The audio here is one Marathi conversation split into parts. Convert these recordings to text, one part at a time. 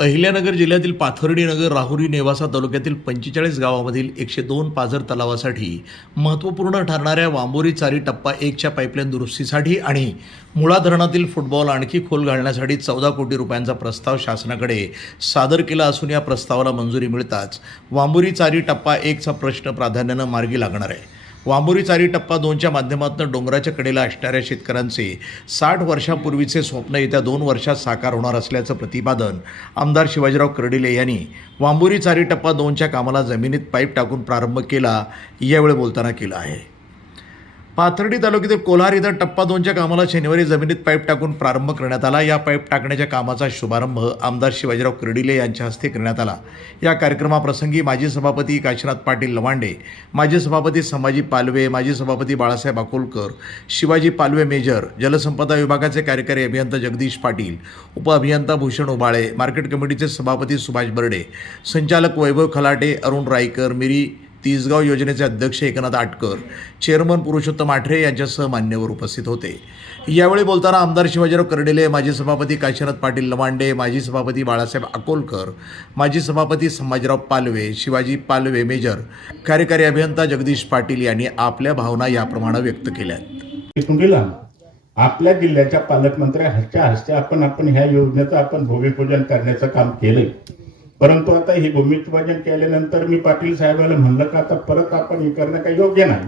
अहिल्यानगर जिल्ह्यातील पाथर्डी नगर, राहुरी, नेवासा तालुक्यातील 45 गावामधील 102 पाझर तलावासाठी महत्त्वपूर्ण ठरणाऱ्या वांबोरी चारी टप्पा 1च्या पाईपलाईन दुरुस्तीसाठी आणि मुळा धरणातील फुटबॉल आणखी खोल घालण्यासाठी 14 कोटी रुपयांचा प्रस्ताव शासनाकडे सादर केला असून या प्रस्तावाला मंजुरी मिळताच वांबोरी चारी टप्पा 1चा प्रश्न प्राधान्यानं मार्गी लागणार आहे. वांबोरी चारी टप्पा 2च्या माध्यमातून डोंगराच्या कडेला असणाऱ्या शेतकऱ्यांचे 60 वर्षांपूर्वीचे स्वप्न येत्या 2 वर्षात साकार होणार असल्याचं प्रतिपादन आमदार शिवाजीराव कर्डिले यांनी वांबोरी चारी टप्पा 2च्या कामाला जमिनीत पाईप टाकून प्रारंभ केला यावेळी बोलताना केलं आहे. पाथर्डी तालुक्यातील कोल्हार इथं टप्पा 2च्या कामाला शनिवारी जमिनीत पाईप टाकून प्रारंभ करण्यात आला. या पाईप टाकण्याच्या कामाचा शुभारंभ आमदार शिवाजीराव कर्डिले यांच्या हस्ते करण्यात आला. या कार्यक्रमाप्रसंगी माजी सभापती काशीनाथ पाटील लवांडे, माजी सभापती संभाजी पालवे, माजी सभापती बाळासाहेब अकोलकर, शिवाजी पालवे मेजर, जलसंपदा विभागाचे कार्यकारी अभियंता जगदीश पाटील, उपअभियंता भूषण उबाळे, मार्केट कमिटीचे सभापती सुभाष बर्डे, संचालक वैभव खलाटे, अरुण रायकर, मिरी तीसगाव योजनेचे अध्यक्ष एकनाथ आटकर, चेअरमन पुरुषोत्तम आठरे यांच्यासह मान्यवर उपस्थित होते. यावेळी बोलताना आमदार शिवाजीराव कर्डिले, माजी सभापती काशीनाथ पाटील लवांडे, माजी सभापती बाळासाहेब अकोलकर, माजी सभापती संभाजीराव पालवे, शिवाजी पालवे मेजर, कार्यकारी अभियंता जगदीश पाटील यांनी आपल्या भावना याप्रमाणे व्यक्त केल्या. आपल्या जिल्ह्याच्या पालकमंत्र्यांच्या हस्ते आपण ह्या योजनेचं आपण भूमिपूजन करण्याचं काम केलंय. परंतु आता हे भूमिपूजन केल्यानंतर मी पाटील साहेबांना म्हणलं का आता परत आपण हे करणं काही योग्य नाही.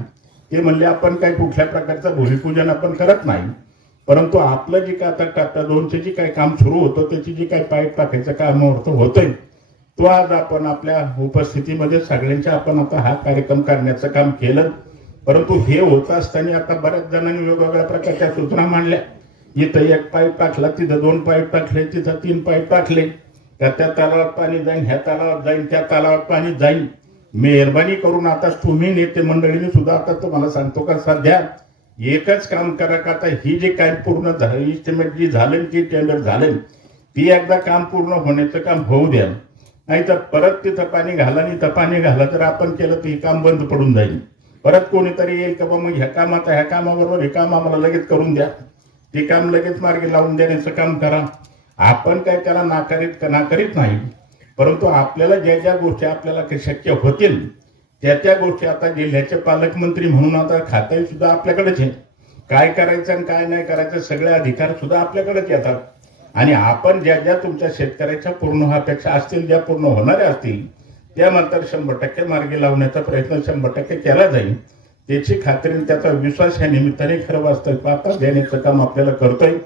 ते म्हणले आपण काही कुठल्या प्रकारचं भूमिपूजन आपण करत नाही, परंतु आपलं जे काय आता टप्प्या 2चे जे काही काम सुरू होतं त्याची जी काही पाईप टाकायचं काम होतंय तो आज आपण आपल्या उपस्थितीमध्ये सगळ्यांच्या आपण आता हा कार्यक्रम करण्याचं काम केलं. परंतु हे होत असताना आता बऱ्याच जणांनी वेगवेगळ्या प्रकारच्या सूचना मांडल्या. इथं 1 पाईप टाकला, तिथं 2 पाईप टाकले, तिथं 3 पाईप टाकले, त्या तलावात पाणी जाईन, ह्या तलावात जाईन, त्या तलावात पाणी जाईन. मेहरबानी करून आता तुम्ही नेते मंडळीने सुद्धा आता तुम्हाला सांगतो का सध्या एकच काम करा का आता ही जे काय पूर्ण इस्टिमेट जी झालं की टेंडर झालं ती एकदा काम पूर्ण होण्याचं काम होऊ द्या. नाही तर परत तिथं पाणी घाला आणि इथं पाणी घाला तर आपण केलं तर हे काम बंद पडून जाईल. परत कोणीतरी येईल का मग ह्या कामाबरोबर हे काम आम्हाला लगेच करून द्या, ते काम लगेच मार्गी लावून देण्याचं काम करा. आपण काय त्याला नाकारीत नाही, परंतु आपल्याला ज्या ज्या गोष्टी आपल्याला शक्य होतील त्या गोष्टी आता जिल्ह्याचे पालकमंत्री म्हणून आता खाते सुद्धा आपल्याकडेच आहे. काय करायचं आणि काय नाही करायचं सगळे अधिकार सुद्धा आपल्याकडेच येतात. आणि आपण ज्या ज्या तुमच्या शेतकऱ्याच्या पूर्ण अपेक्षा असतील, ज्या पूर्ण होणाऱ्या असतील त्या मात्र 100% मार्गी लावण्याचा प्रयत्न 100% केला जाईल. त्याची खात्री त्याचा विश्वास ह्या निमित्ताने खरं वास्तविक देण्याचं काम आपल्याला करतोय.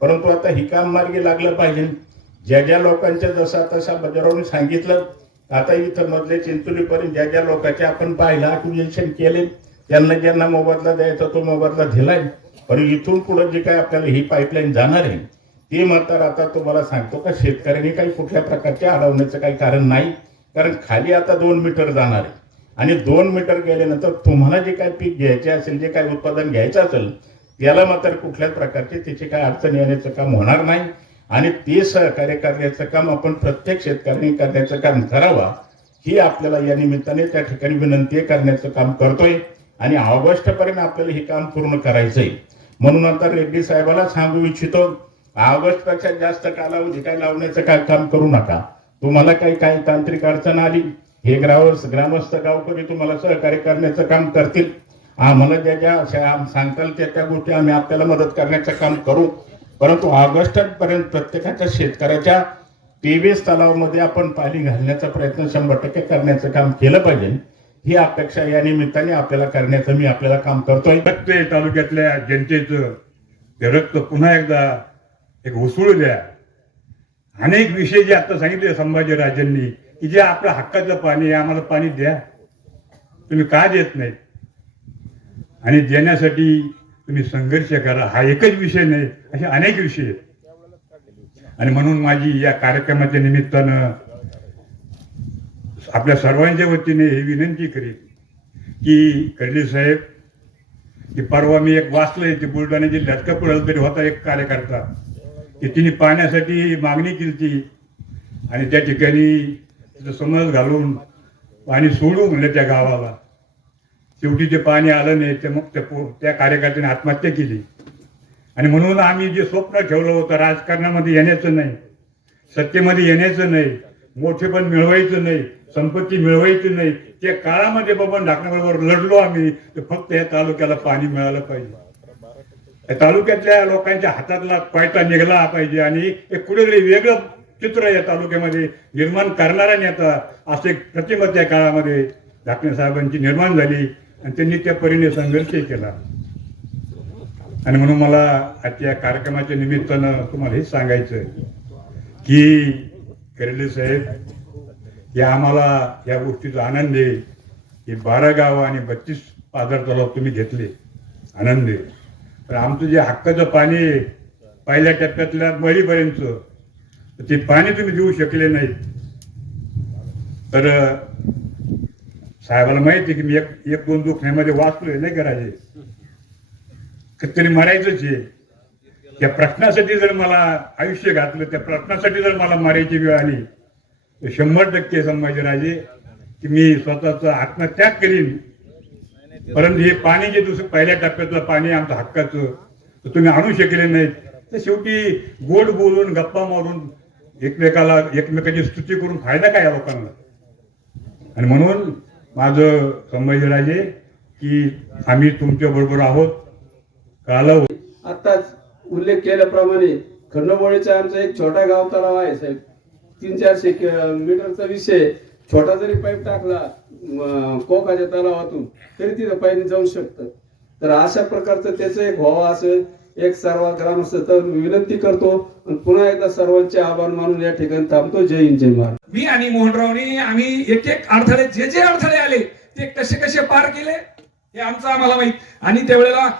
परंतु आता ही काम मार्गी लागलं पाहिजे. ज्या ज्या लोकांच्या जसं आता साहेबांनी सांगितलं आता इथं मधले चिंचोलीपर्यंत ज्या ज्या लोकांचे आपण पाहिलं अक्विजिशन केले त्यांना ज्यांना मोबदला द्यायचा तो मोबदला दिलाय. पण इथून पुढे जे काय आपल्याला ही पाईपलाईन जाणार आहे ती मात्र आता तुम्हाला सांगतो का शेतकऱ्यांनी काही कुठल्या प्रकारचे अडवण्याचं काही कारण नाही. कारण खाली आता 2 मीटर जाणार आहे आणि 2 मीटर गेल्यानंतर तुम्हाला जे काही पीक घ्यायचे असेल, जे काही उत्पादन घ्यायचं असेल त्याला मात्र कुठल्याच प्रकारचे त्याची काय अडचण येण्याचं काम होणार नाही. आणि ते सहकार्य करण्याचं काम आपण प्रत्येक शेतकऱ्यांनी करण्याचं काम करावा ही आपल्याला या निमित्ताने त्या ठिकाणी विनंती करण्याचं काम करतोय. आणि ऑगस्टपर्यंत आपल्याला हे काम पूर्ण करायचंय. म्हणून आता रेड्डी साहेबाला सांगू इच्छितो ऑगस्टपेक्षा जास्त कालावधी काय लावण्याचं काय काम करू नका. तुम्हाला काही तांत्रिक अडचण आली हे ग्रामस्थ गावकरी तुम्हाला सहकार्य करण्याचं काम करतील. आम्हाला ज्या ज्या सांगताल त्या गोष्टी आम्ही आपल्याला मदत करण्याचं काम करू. परंतु ऑगस्टपर्यंत प्रत्येकाच्या शेतकऱ्याच्या 23 तलावामध्ये आपण पाणी घालण्याचा प्रयत्न 100% करण्याचं काम केलं पाहिजे. ही अपेक्षा या निमित्ताने आपल्याला करण्याचं मी आपल्याला काम करतोय. प्रत्येक तालुक्यातल्या जनतेचं ते रक्त पुन्हा एकदा एक उसळू द्या. अनेक विषय जे आता सांगितले संभाजीराजांनी की जे आपल्या हक्काचं पाणी आहे आम्हाला पाणी द्या, तुम्ही का देत नाही आणि देण्यासाठी तुम्ही संघर्ष करा. हा एकच विषय नाही, असे अनेक विषय आहेत. आणि म्हणून माझी या कार्यक्रमाच्या निमित्तानं आपल्या सर्वांच्या वतीने ही विनंती करेन की कर्डिले साहेब की परवा मी एक वाचलंय ते बुलढाणा जिल्ह्यात का पुढे तरी होता एक कार्यकर्ता की तिने पाण्यासाठी मागणी केली आणि त्या ठिकाणी समज घालून पाणी सोडू म्हणलं त्या गावाला. शेवटी ते पाणी आलं नाही, ते मग त्या कार्यकर्त्याने आत्महत्या केली. आणि म्हणून आम्ही जे स्वप्न ठेवलं होतं राजकारणामध्ये येण्याचं नाही, सत्तेमध्ये येण्याचं नाही, मोठेपण मिळवायचं नाही, संपत्ती मिळवायची नाही. त्या काळामध्ये बबन ढाकण्याबरोबर लढलो आम्ही, तर फक्त या तालुक्याला पाणी मिळालं पाहिजे, या तालुक्यातल्या लोकांच्या हातातला पायता निघाला पाहिजे आणि एक कुठेतरी वेगळं चित्र या तालुक्यामध्ये निर्माण करणारा नेता असे एक प्रतिमा त्या काळामध्ये ढाकणे साहेबांची निर्माण झाली आणि त्यांनी त्या परीने संघर्ष केला. आणि म्हणून मला आजच्या या कार्यक्रमाच्या निमित्तानं तुम्हाला हेच सांगायचं की खरेले साहेब, या आम्हाला या गोष्टीचा आनंद आहे की 12 गावं आणि 32 पाझर तलाव तुम्ही घेतले, आनंद आहे. पण आमचं जे हक्काचं पाणी आहे पहिल्या टप्प्यातल्या मळीपर्यंत, ते पाणी तुम्ही देऊ शकले नाही. तर साहेबाला माहिती आहे की मी एक दोन दुखण्यामध्ये वाचलोय, नाही करायचे कधीतरी मरायचंच आहे. त्या प्रश्नासाठी जर मला आयुष्य घातलं, त्या प्रश्नासाठी जर मला मारायची वेळ आली तर 100% संभाजीराजे की मी स्वतःचा आत्मत्याग करीन. परंतु हे पाणी जे दुसरं पहिल्या टप्प्यातलं पाणी आमचं हक्काचं तर तुम्ही आणू शकले नाहीत. तर शेवटी गोड बोलून गप्पा मारून एकमेकाची स्तुती करून फायदा काय या लोकांना. आणि म्हणून माझं संभाजीराजे की आम्ही तुमच्या बरोबर आहोत. काल आताच उल्लेख केल्याप्रमाणे खंडोबोळीचा आमचा एक छोटा गाव तलाव आहे साहेब, 300-400 मीटरचा विषय. छोटा जरी पाईप टाकला कोकाच्या तलावातून तरी तिथं पाणी जाऊ शकतं. तर अशा प्रकारचं त्याचं एक व्हावं असं एक सर्व ग्रामस्थ विनंती करतो आणि पुन्हा एकदा सर्वांचे आभार मानून या ठिकाणी थांबतो. जय हिंद, जय महाराज. मी आणि मोहनरावनी आम्ही एक अडथळे जे अडथळे आले ते कसे पार केले हे आमचं आम्हाला माहित. आणि त्यावेळेला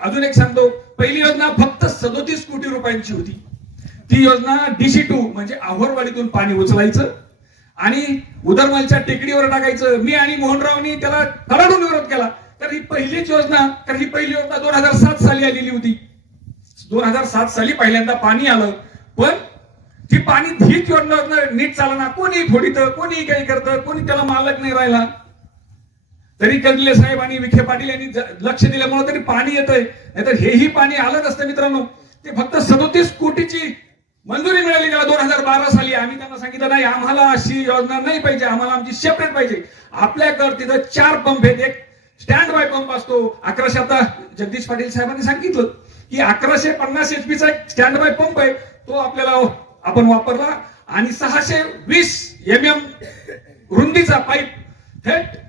अजून एक सांगतो, पहिली योजना फक्त 37 कोटी रुपयांची होती. ती योजना DC2 म्हणजे आव्हरवाडीतून पाणी उचलायचं आणि उदरमालच्या टेकडीवर टाकायचं. मी आणि मोहनरावनी त्याला कडाडून विरोध केला. तर ही पहिलीच योजना 2007 साली आलेली होती. 2007 साली पहिल्यांदा पाणी आलं, पण ती पाणी हीच योजना नीट चालना, कोणी फोडीतं, कोणी काही करतं, कोणी त्याला मालक नाही राहिला. तरी कर्डिले साहेब आणि विखे पाटील यांनी लक्ष दिल्यामुळे तरी पाणी येतंय. नाहीतर हेही पाणी आलं नसतं मित्रांनो. ते फक्त 37 कोटीची मंजुरी मिळाली त्याला 2012 साली. आम्ही त्यांना सांगितलं नाही, आम्हाला अशी योजना नाही पाहिजे, आम्हाला आमची सेपरेट पाहिजे. आपल्याकडे तिथं 4 पंप आहेत, एक स्टँड बाय पंप असतो 1100. आता जगदीश पाटील साहेबांनी सांगितलं की 1150 HP एक स्टँड बाय पंप आहे, तो आपल्याला आपण वापरला. आणि 620 MM रुंदीचा पाईप थेट.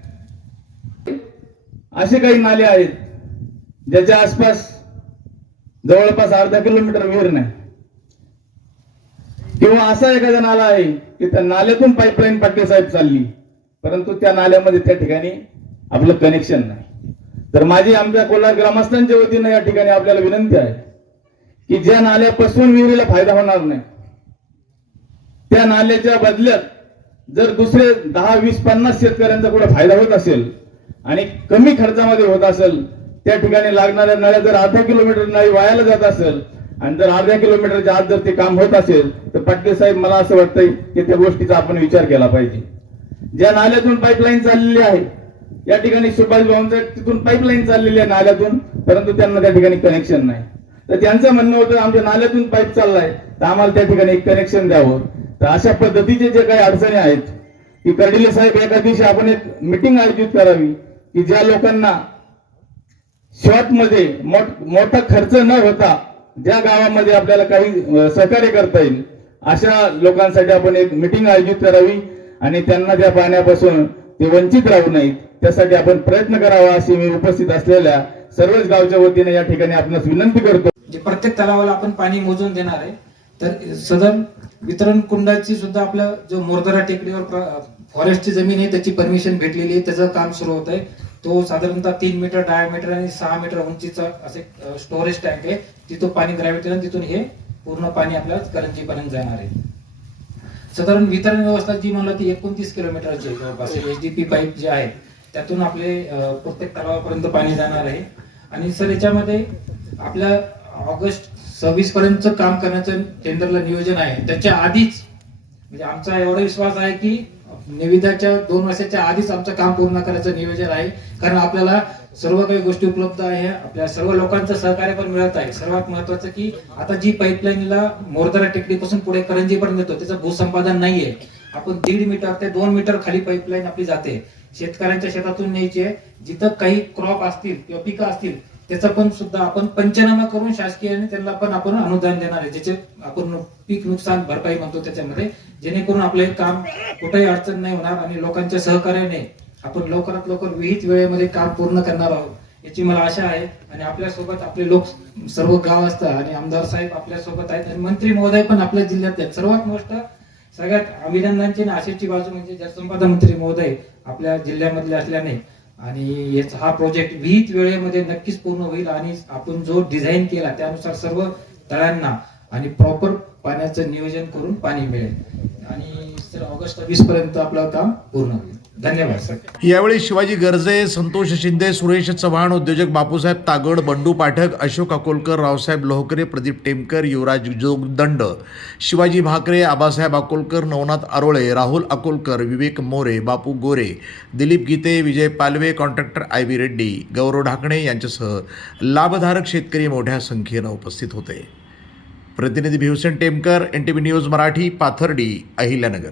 असे काही नाले आहेत ज्याच्या आसपास जवळपास अर्धा किलोमीटर विहीर नाही, किंवा असा एखादा नाला आहे की त्या नाल्यातून पाईपलाईन पाटील साहेब चालली, परंतु त्या नाल्यामध्ये त्या ठिकाणी आपलं कनेक्शन नाही. तर माझी आमच्या कोल्हार ग्रामस्थांच्या वतीनं या ठिकाणी आपल्याला विनंती आहे की ज्या नाल्यापासून विहिरीला फायदा होणार नाही, त्या नाल्याच्या बदल्यात जर दुसरे 10, 20, 50 शेतकऱ्यांचा कुठे फायदा होत असेल आणि कमी खर्चामध्ये होत असेल, त्या ठिकाणी लागणाऱ्या नळ्या जर अर्धा किलोमीटर नळी वायाला जात असेल आणि जर अर्ध्या किलोमीटरच्या आत जर ते काम होत असेल, तर पाटील साहेब मला असं वाटतंय की त्या गोष्टीचा आपण विचार केला पाहिजे. ज्या नाल्यातून पाईपलाईन चाललेली आहे, या ठिकाणी सुभाष भाऊंचं तिथून पाईपलाईन चाललेली आहे नाल्यातून, परंतु त्यांना त्या ठिकाणी कनेक्शन नाही. तर त्यांचं म्हणणं होतं आमच्या नाल्यातून पाईप चाललाय तर आम्हाला त्या ठिकाणी एक कनेक्शन द्यावं. तर अशा पद्धतीचे जे काही अडचणी आहेत की कर्डिले साहेब एका दिवशी आपण एक मीटिंग आयोजित करावी की ज्या लोकांना शॉर्ट मध्ये मोठा खर्च न होता ज्या गावामध्ये आपल्याला काही सहकार्य करता येईल अशा लोकांसाठी आपण एक मीटिंग आयोजित करावी आणि त्यांना त्या पाण्यापासून ते वंचित राहू नयेत त्यासाठी आपण प्रयत्न करावा अशी मी उपस्थित असलेल्या सर्वच गावच्या वतीने या ठिकाणी आपणास विनंती करतो. प्रत्येक तलावाला आपण पाणी मोजून देणार आहे. तर सदन वितरण कुंडाची सुद्धा आपलं जो मोरदरा टेकडीवर फॉरेस्टची जमीन आहे त्याची परमिशन भेटलेली आहे, त्याचं काम सुरू होत आहे. तो साधारणतः 3 मीटर डायमीटर आणि 6 मीटर उंचीचा असे स्टोरेज टँक आहे. तिथून पाणी ग्रॅव्हिटीनं तिथून हे पूर्ण पाणी आपल्या करंजीपर्यंत जाणार आहे. साधारण वितरण व्यवस्था जी म्हणलं ती 29 किलोमीटरची आहे जवळपास. HDP पाईप जे आहे त्यातून आपले प्रत्येक तलावापर्यंत पाणी जाणार आहे. आणि सर याच्यामध्ये आपल्या ऑगस्ट 26 पर्यंत काम करण्याचं टेंडरला नियोजन आहे. त्याच्या आधीच म्हणजे आमचा एवढा विश्वास आहे की निविदाच्या 2 वर्षाच्या आधीच आमचं काम पूर्ण करायचं नियोजन आहे. कारण आपल्याला सर्व काही गोष्टी उपलब्ध आहे. आपल्या सर्व लोकांचं सहकार्य पण मिळत आहे. सर्वात महत्वाचं की आता जी पाईपलाईनला मोरदरा टेकडीपासून पुढे करंजीपर्यंत येतो त्याचं भूसंपादन नाहीये. आपण 1.5 मीटर ते 2 मीटर खाली पाईपलाईन आपली जाते. शेतकऱ्यांच्या शेतातून न्यायची आहे. जिथं काही क्रॉप असतील किंवा पिकं असतील त्याचा पण सुद्धा आपण पंचनामा करून शासकीय त्यांना पण आपण अनुदान देणार आहे, ज्याचे आपण पीक नुकसान भरपाई म्हणतो त्याच्यामध्ये, जेणेकरून आपले काम कुठेही अडचण नाही होणार आणि लोकांच्या सहकार्याने आपण लवकरात लवकर विहित वेळेमध्ये काम पूर्ण करणार आहोत याची मला आशा आहे. आणि आपल्यासोबत आपले लोक सर्व गाव असतात आणि आमदार साहेब आपल्यासोबत आहेत आणि मंत्री महोदय पण आपल्या जिल्ह्यात आहेत. सर्वात मोठं सगळ्यात अभिनंदनची आणि आशेची बाजू म्हणजे जलसंपदा मंत्री महोदय आपल्या जिल्ह्यामधले असल्याने आणि हा प्रोजेक्ट विहित वेळेमध्ये नक्कीच पूर्ण होईल आणि आपण जो डिझाईन केला त्यानुसार सर्व तळ्यांना आणि प्रॉपर पाण्याचं नियोजन करून पाणी मिळेल आणि ऑगस्ट 20 पर्यंत आपलं काम पूर्ण होईल. धन्यवाद सर. यावेळी शिवाजी गर्जे, संतोष शिंदे, सुरेश चव्हाण, उद्योजक बापूसाहेब तागड, बंडू पाठक, अशोक अकोलकर, रावसाहेब लोहकरे, प्रदीप टेमकर, युवराज जोगदंड, शिवाजी भाकरे, आबासाहेब अकोलकर, नवनाथ आरोळे, राहुल अकोलकर, विवेक मोरे, बापू गोरे, दिलीप गीते, विजय पालवे, कॉन्ट्रॅक्टर IB रेड्डी, गौरव ढाकणे यांच्यासह लाभधारक शेतकरी मोठ्या संख्येनं उपस्थित होते. प्रतिनिधी भिवसेन टेमकर, NTV न्यूज मराठी, पाथर्डी, अहिल्यानगर.